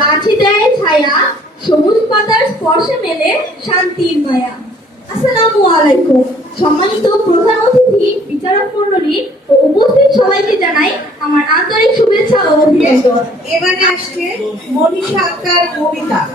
গাছে দেয় ছায়া, সবুজ পাতার স্পর্শে মেলে শান্তির মায়া। আসসালামু আলাইকুম। সম্মানিত প্রধান অতিথি, বিচারক মণ্ডলী ও উপস্থিত সবাইকে জানাই আমার আন্তরিক শুভেচ্ছা ও অভিনন্দন। এবারে আসছে মনীষা আক্তার কবিতা।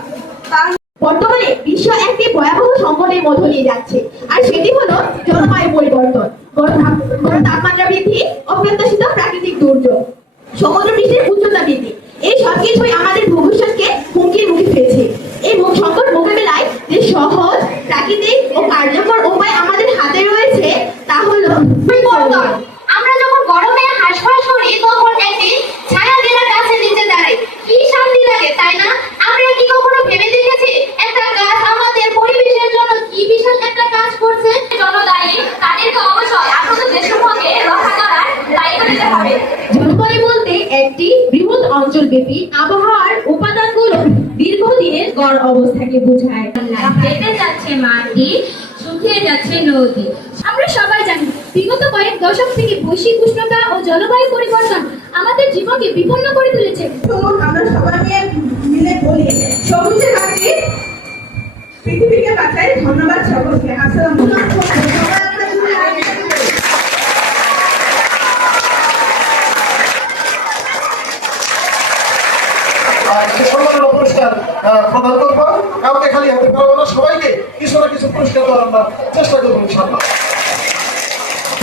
বর্তমানে বিশ্ব একটি ভয়াবহ সংকটের মধ্য দিয়ে যাচ্ছে, আর সেটি হলো জলবায়ু পরিবর্তন। বড় তাপ- বড় তাপমাত্রা বৃদ্ধি, অপ্রত্যাশিত প্রাকৃতিক দুর্যোগ। সমুদ্র পৃষ্ঠের উচ্চতা বৃদ্ধি। এই সবকিছুই আমাদের ভবিষ্যৎকে হুমকির মুখে ফেলছে। এই সংকট মোকাবেলায় যে সহজ, প্রাকৃতিক ও কার্যকর একটি বৃহৎ অঞ্চলব্যাপী আবহাওয়ার উপাদানগুলো দীর্ঘদিনের গড় অবস্থাকে বোঝায়। কেটে যাচ্ছে মাটি শুকিয়ে যাচ্ছে নদী। আমরা সবাই জানি বিগত কয়েক দশক থেকে বৈশ্বিক উষ্ণতা ও জলবায়ু পরিবর্তন আমাদের জীবনকে বিপন্ন করে তুলেছে। চলুন আমরা সবাই মিলে বলি সবুজে মাটি পৃথিবীকে বাঁচাই ধন্যবাদ সকলকে আসসালামু আলাইকুম সবাই আমরা জুড়ে আগে আর সে সম্মানের পুরস্কার প্রদান করব। খালি হাতে পারব না, সবাইকে কিছু কিছু পুরস্কার দেওয়ার আমরা চেষ্টা করব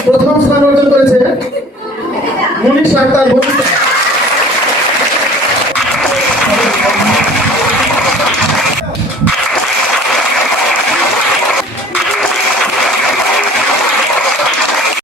প্রথম স্থান অর্জন করেছে মনীষ আক্তার